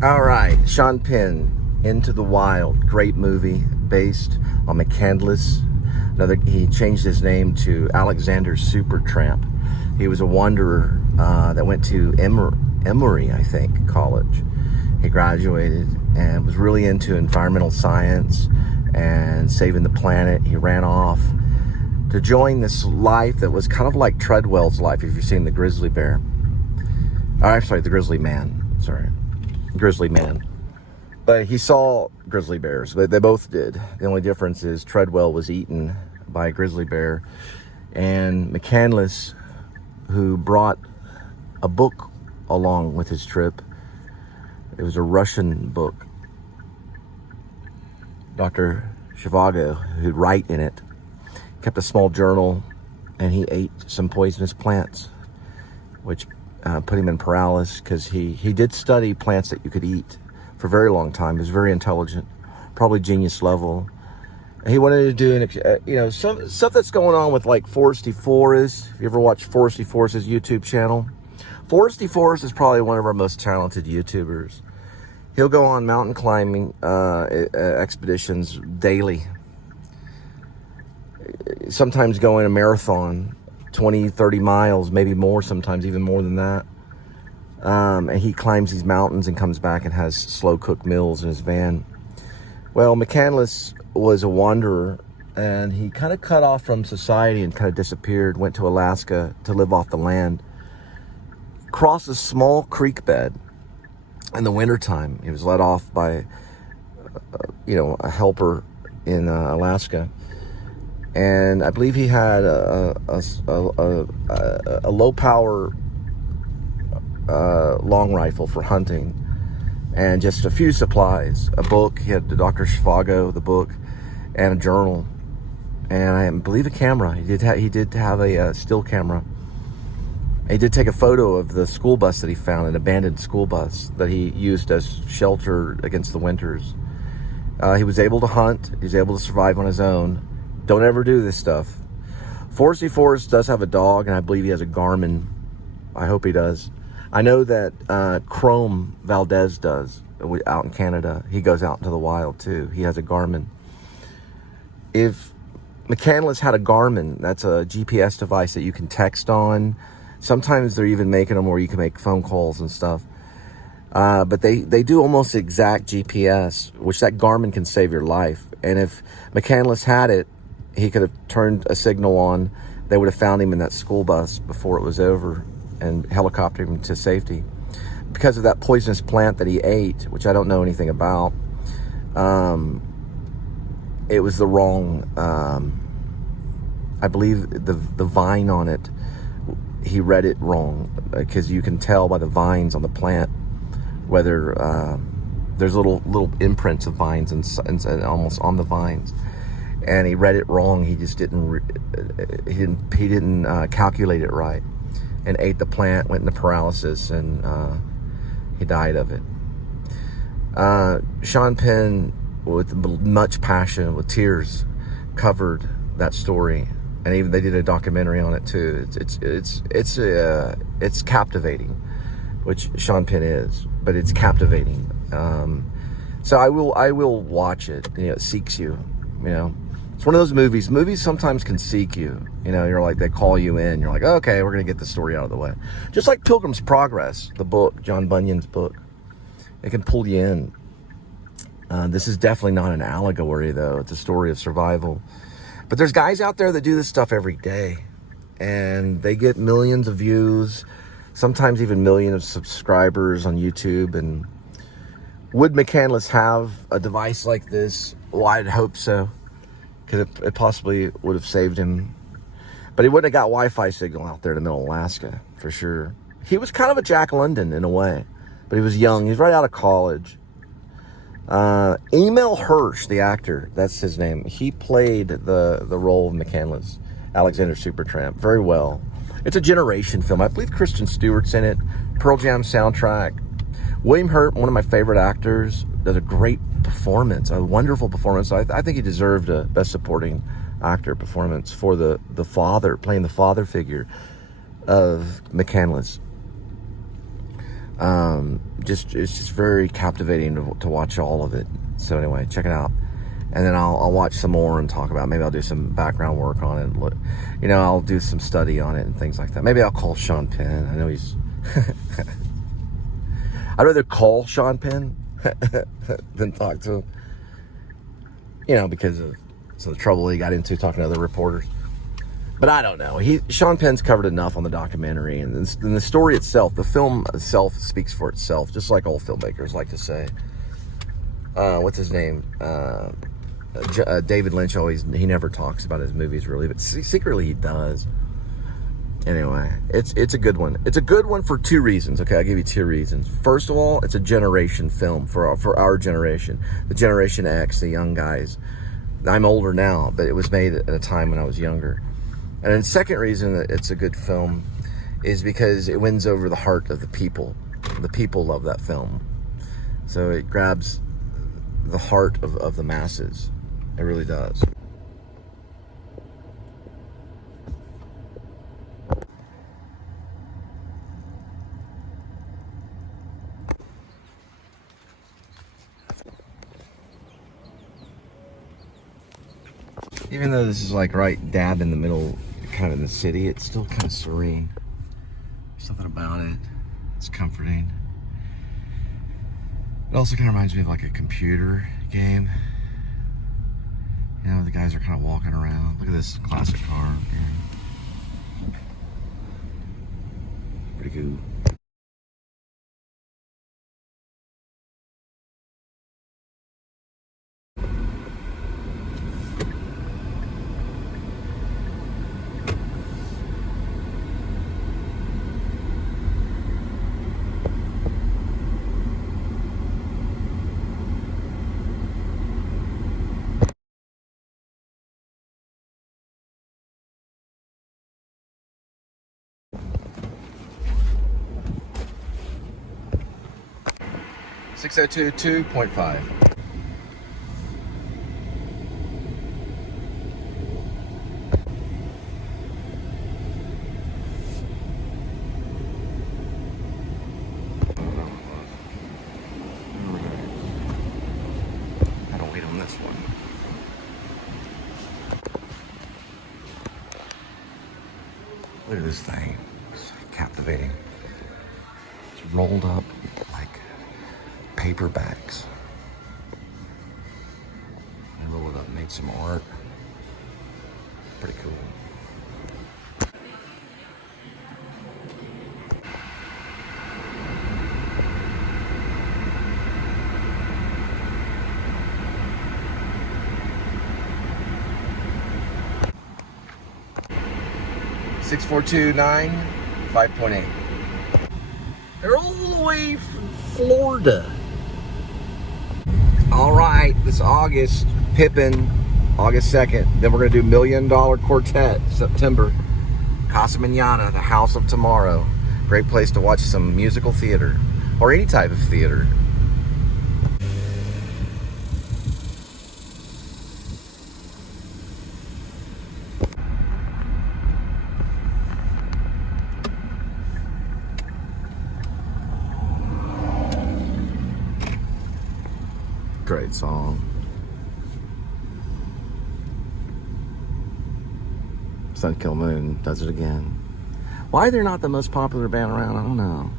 All right, Sean Penn, Into the Wild, great movie based on McCandless. He changed his name to Alexander Supertramp. He was a wanderer that went to Emory, I think, college. He graduated and was really into environmental science and saving the planet. He ran off to join this life that was kind of like Treadwell's life, if you've seen The Grizzly Bear. The Grizzly Man. Grizzly Man. But he saw grizzly bears. They both did. The only difference is Treadwell was eaten by a grizzly bear, and McCandless, who brought a book along with his trip, it was a Russian book. Dr. Zhivago, who'd write in it, kept a small journal, and he ate some poisonous plants, which put him in paralysis, because he did study plants that you could eat for a very long time. He was very intelligent, probably genius level. And he wanted to do some stuff that's going on with like Foresty Forrest. If you ever watch Foresty Forrest's YouTube channel, Foresty Forrest is probably one of our most talented YouTubers. He'll go on mountain climbing expeditions daily, sometimes going a marathon, 20, 30 miles, maybe more, sometimes even more than that. And he climbs these mountains and comes back and has slow-cooked meals in his van. Well, McCandless was a wanderer, and he kind of cut off from society and kind of disappeared, went to Alaska to live off the land, crossed a small creek bed in the wintertime. He was let off by, a helper in Alaska. And I believe he had a low-power long rifle for hunting, and just a few supplies. A book. He had the Dr. Zhivago, the book, and a journal, and I believe a camera. He did have a still camera. He did take a photo of the school bus that he found, an abandoned school bus that he used as shelter against the winters. He was able to hunt. He was able to survive on his own. Don't ever do this stuff. Foresty Forrest does have a dog, and I believe he has a Garmin. I hope he does. I know that Chrome Valdez does out in Canada. He goes out into the wild too. He has a Garmin. If McCandless had a Garmin, that's a GPS device that you can text on. Sometimes they're even making them where you can make phone calls and stuff. But they do almost exact GPS, which that Garmin can save your life. And if McCandless had it, he could have turned a signal on. They would have found him in that school bus before it was over and helicoptered him to safety. Because of that poisonous plant that he ate, which I don't know anything about, it was the wrong, I believe the vine on it, he read it wrong, because you can tell by the vines on the plant whether there's little imprints of vines and almost on the vines, and he read it wrong. He just didn't calculate it right, and ate the plant, went into paralysis, and he died of it. Sean Penn, with much passion, with tears, covered that story, and even they did a documentary on it too. It's captivating, which Sean Penn is, but it's captivating. So I will watch it. It seeks you. It's one of those movies. Movies sometimes can seek you. You're like, they call you in. You're like, okay, we're gonna get the story out of the way. Just like Pilgrim's Progress, the book, John Bunyan's book. It can pull you in. This is definitely not an allegory, though. It's a story of survival. But there's guys out there that do this stuff every day, and they get millions of views, sometimes even millions of subscribers on YouTube. And would McCandless have a device like this? Well, I'd hope so, because it possibly would have saved him. But he wouldn't have got Wi-Fi signal out there in the middle of Alaska, for sure. He was kind of a Jack London in a way, but he was young. He was right out of college. Emil Hirsch, the actor, that's his name. He played the role of McCandless, Alexander Supertramp, very well. It's a generation film. I believe Kristen Stewart's in it. Pearl Jam soundtrack. William Hurt, one of my favorite actors, does a great performance, a wonderful performance. I think he deserved a Best Supporting Actor performance for the father, playing the father figure of McCandless. It's just very captivating to watch all of it. So anyway, check it out. And then I'll watch some more and talk about it. Maybe I'll do some background work on it. You know, I'll do some study on it and things like that. Maybe I'll call Sean Penn. I know he's... I'd rather call Sean Penn than talk to him. You know, because of the trouble he got into talking to other reporters. But I don't know. Sean Penn's covered enough on the documentary. And the story itself, the film itself speaks for itself, just like all filmmakers like to say. What's his name? David Lynch he never talks about his movies really, but secretly he does. Anyway, it's a good one. It's a good one for two reasons. Okay, I'll give you two reasons. First of all, it's a generation film for our generation, the Generation X, the young guys. I'm older now, but it was made at a time when I was younger. And then the second reason that it's a good film is because it wins over the heart of the people. The people love that film, so it grabs the heart of the masses. It really does. Even though this is like right dab in the middle, kind of in the city, it's still kind of serene. There's something about it. It's comforting. It also kind of reminds me of like a computer game. You know, the guys are kind of walking around. Look at this classic car here. Pretty cool. .5. I don't wait on this one. Look at this thing. It's captivating. It's rolled up like paperbacks. I rolled it up and made some art. Pretty cool. $6,429, 5.8. They're all the way from Florida. All right, this August, Pippin, August 2nd. Then we're gonna do $1 Million Quartet, September. Casa Manana, the House of Tomorrow. Great place to watch some musical theater, or any type of theater. Great song. Sun Kill Moon does it again. Why they're not the most popular band around, I don't know.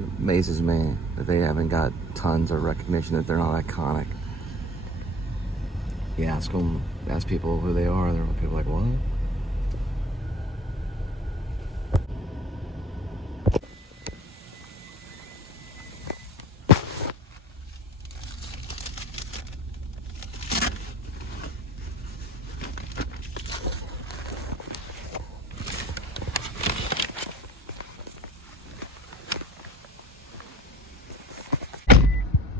It amazes me that they haven't got tons of recognition, that they're not iconic. You ask people who they are, they're people like, what?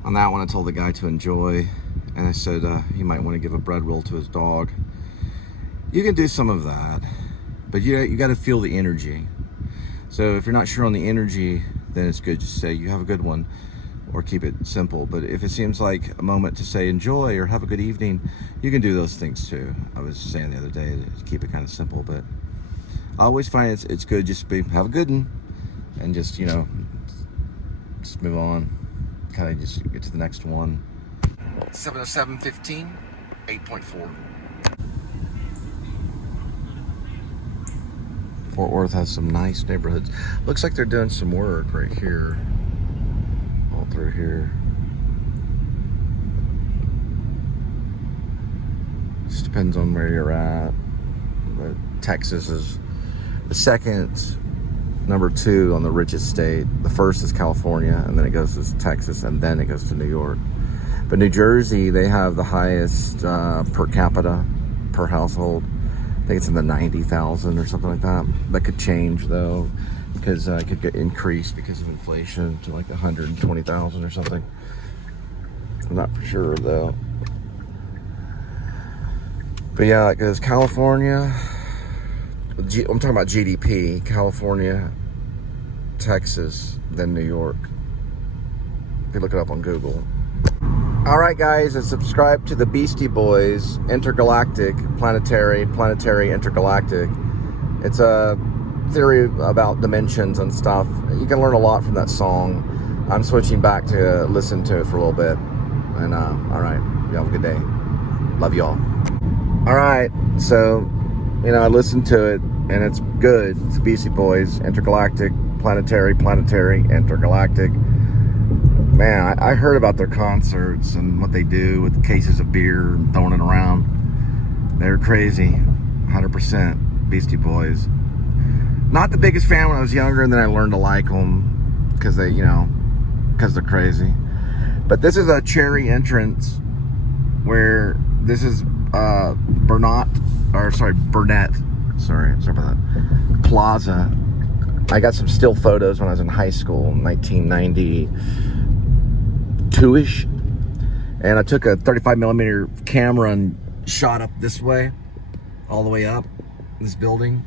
On that one, I told the guy to enjoy, and I said he might want to give a bread roll to his dog. You can do some of that, but you got to feel the energy. So if you're not sure on the energy, then it's good to say you have a good one, or keep it simple. But if it seems like a moment to say enjoy or have a good evening, you can do those things too. I was saying the other day to keep it kind of simple, but I always find it's good just to have a good one, and just, you know, Just move on. Kind of just get to the next one. 707.15, 8.4. Fort Worth has some nice neighborhoods. Looks like they're doing some work right here. All through here. Just depends on where you're at. But Texas is the second, number 2 on the richest state. The first is California, and then it goes to Texas, and then it goes to New York. But New Jersey, they have the highest per capita, per household. I think it's in the 90,000 or something like that. That could change though, because it could get increased because of inflation to like 120,000 or something. I'm not for sure though. But yeah, it goes California. I'm talking about GDP. California, Texas, then New York. You can look it up on Google. All right, guys, and subscribe to the Beastie Boys, Intergalactic, planetary, intergalactic. It's a theory about dimensions and stuff. You can learn a lot from that song. I'm switching back to listen to it for a little bit. And all right, y'all have a good day. Love y'all. All right, so, you know, I listened to it, and it's good. It's Beastie Boys, Intergalactic, planetary, intergalactic. Man, I heard about their concerts and what they do with cases of beer and throwing it around. They're crazy. 100% Beastie Boys. Not the biggest fan when I was younger, and then I learned to like them because they, you know, because they're crazy. But this is a cherry entrance where this is Burnett. Sorry about that. Plaza. I got some still photos when I was in high school in 1992-ish. And I took a 35mm camera and shot up this way, all the way up this building,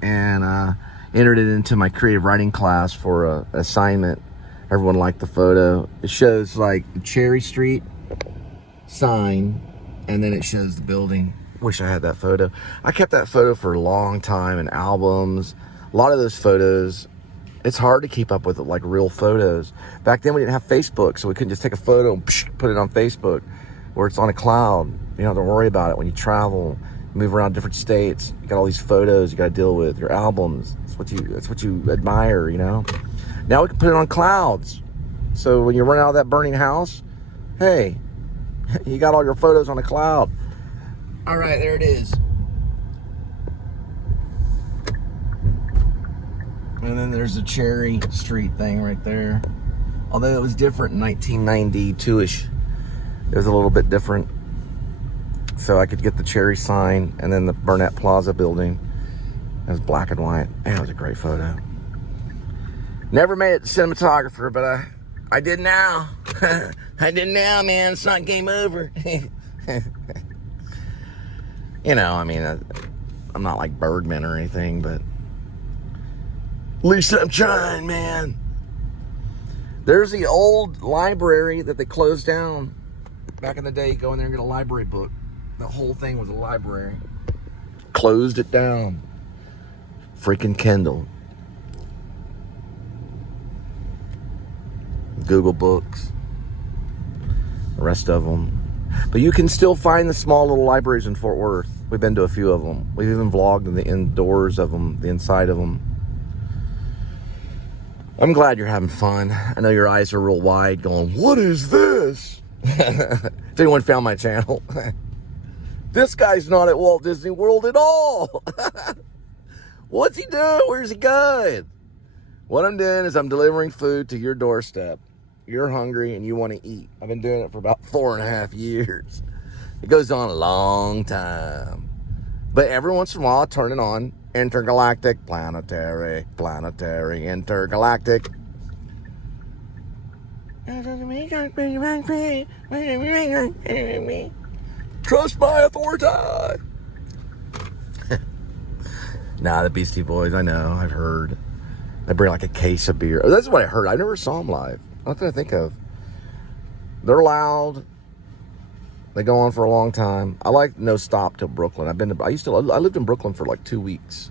and entered it into my creative writing class for an assignment. Everyone liked the photo. It shows like the Cherry Street sign, and then it shows the building. Wish I had that photo. I kept that photo for a long time in albums. A lot of those photos, it's hard to keep up with it like real photos. Back then we didn't have Facebook, so we couldn't just take a photo and put it on Facebook where it's on a cloud. You don't have to worry about it when you travel, move around different states. You got all these photos you got to deal with, your albums. That's what you admire, you know? Now we can put it on clouds. So when you run out of that burning house, hey, you got all your photos on a cloud. All right, there it is. And then there's the Cherry Street thing right there. Although it was different in 1992-ish. It was a little bit different. So I could get the Cherry sign and then the Burnett Plaza building. It was black and white. Man, it was a great photo. Never made it to cinematographer, but I did now. I did now, man. It's not game over. You know, I mean, I'm not like Bergman or anything, but at least I'm trying, man. There's the old library that they closed down. Back in the day, you go in there and get a library book. The whole thing was a library. Closed it down. Freaking Kindle. Google Books. The rest of them. But you can still find the small little libraries in Fort Worth. We've been to a few of them. We've even vlogged in the indoors of them, the inside of them. I'm glad you're having fun. I know your eyes are real wide going, what is this? If anyone found my channel. This guy's not at Walt Disney World at all. What's he doing? Where's he going? What I'm doing is I'm delivering food to your doorstep. You're hungry and you want to eat. I've been doing it for about 4.5 years. It goes on a long time. But every once in a while I turn it on. Intergalactic, planetary, intergalactic. Trust my authority. Nah, the Beastie Boys, I know, I've heard. They bring like a case of beer. That's what I heard. I never saw them live. Nothing to think of. They're loud. They go on for a long time. I like No Stop till Brooklyn. I lived in Brooklyn for like 2 weeks.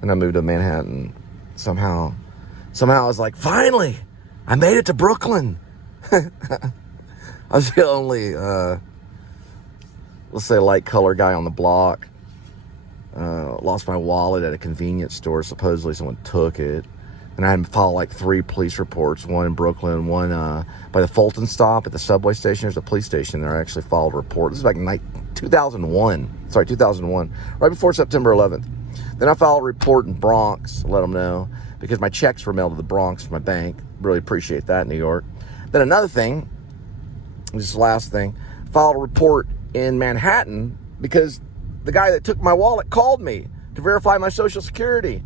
And I moved to Manhattan. Somehow I was like, finally, I made it to Brooklyn. I was the only, let's say, light color guy on the block. Lost my wallet at a convenience store. Supposedly someone took it. And I had to file like 3 police reports, one in Brooklyn, one by the Fulton stop at the subway station. There's a police station there. I actually filed a report. This is back in 2001. Sorry, 2001, right before September 11th. Then I filed a report in Bronx, let them know, because my checks were mailed to the Bronx from my bank. Really appreciate that, New York. Then another thing, this last thing, filed a report in Manhattan because the guy that took my wallet called me to verify my Social Security.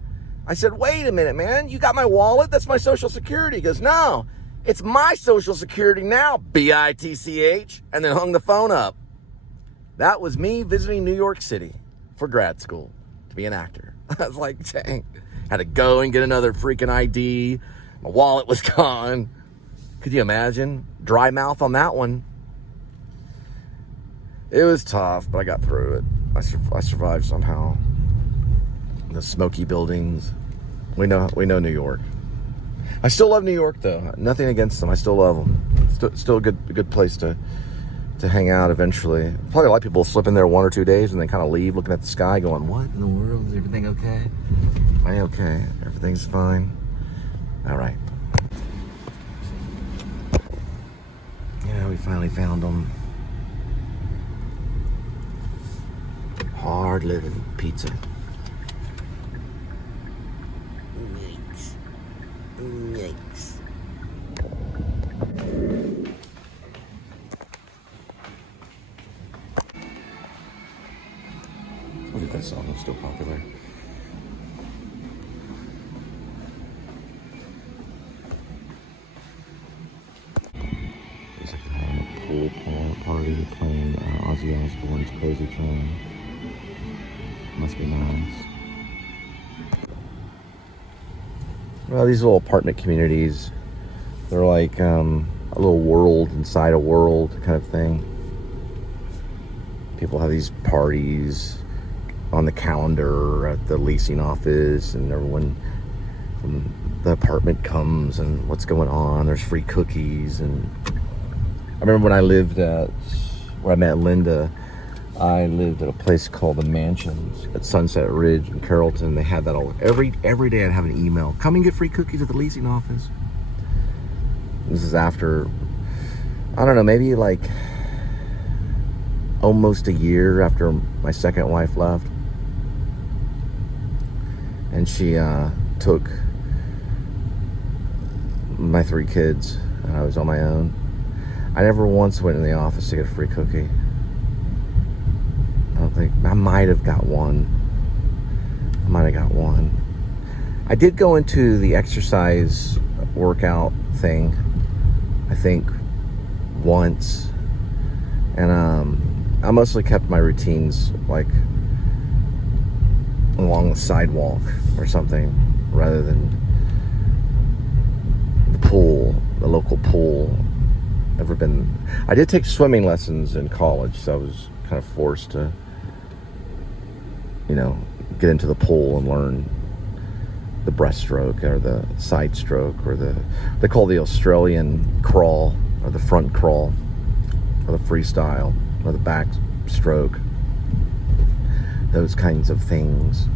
I said, wait a minute, man, you got my wallet? That's my Social Security. He goes, no, it's my Social Security now, B-I-T-C-H, and then hung the phone up. That was me visiting New York City for grad school to be an actor. I was like, dang, had to go and get another freaking ID. My wallet was gone. Could you imagine? Dry mouth on that one. It was tough, but I got through it. I survived somehow. The smoky buildings. We know New York. I still love New York though. Nothing against them. I still love them. Still a good place to hang out eventually. Probably a lot of people slip in there 1 or 2 days and then kind of leave looking at the sky going, what in the world? Is everything okay? Am I okay? Everything's fine. All right. Yeah, we finally found them. Hard living pizza. Yikes. Look at that song, it's still popular. It's like having a pool party playing Ozzy Osbourne's Crazy Train. Must be nice. Well, these little apartment communities, they're like a little world inside a world kind of thing. People have these parties on the calendar at the leasing office, and everyone from the apartment comes, and what's going on. There's free cookies. And I remember when I lived where I met Linda, I lived at a place called The Mansions at Sunset Ridge in Carrollton. They had that all every day. I'd have an email, come and get free cookies at the leasing office. This is after, I don't know, maybe like almost a year after my second wife left. And she took my 3 kids, and I was on my own. I never once went in the office to get a free cookie. I don't think, I might have got one. I did go into the exercise workout thing, I think, once. And I mostly kept my routines like along the sidewalk or something, rather than the pool, the local pool. I did take swimming lessons in college, so I was kind of forced to, get into the pool and learn the breaststroke or the side stroke, or they call the Australian crawl, or the front crawl, or the freestyle, or the back stroke, those kinds of things.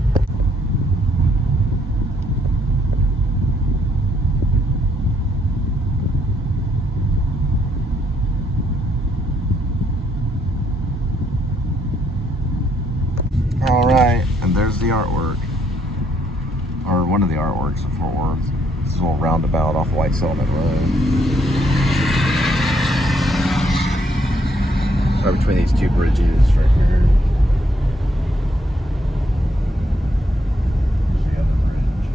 All right, and there's the artwork, or one of the artworks of Fort Worth. This is a little roundabout off White Settlement Road. Right between these 2 bridges right here. There's the other bridge.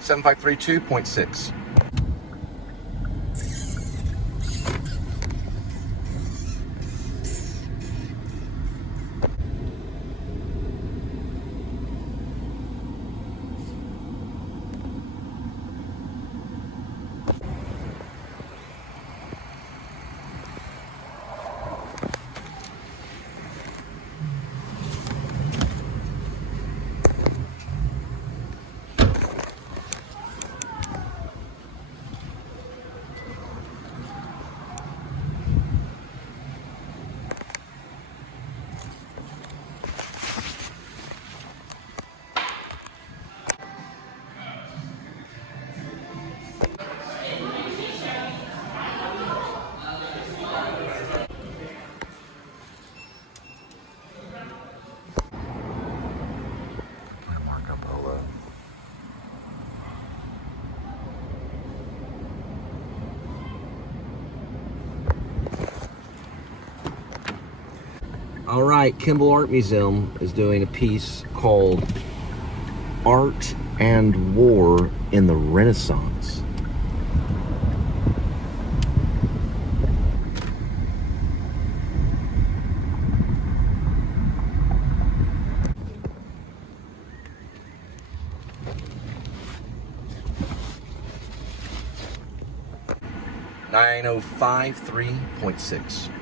7532.6. All right, Kimball Art Museum is doing a piece called Art and War in the Renaissance. (9053.6)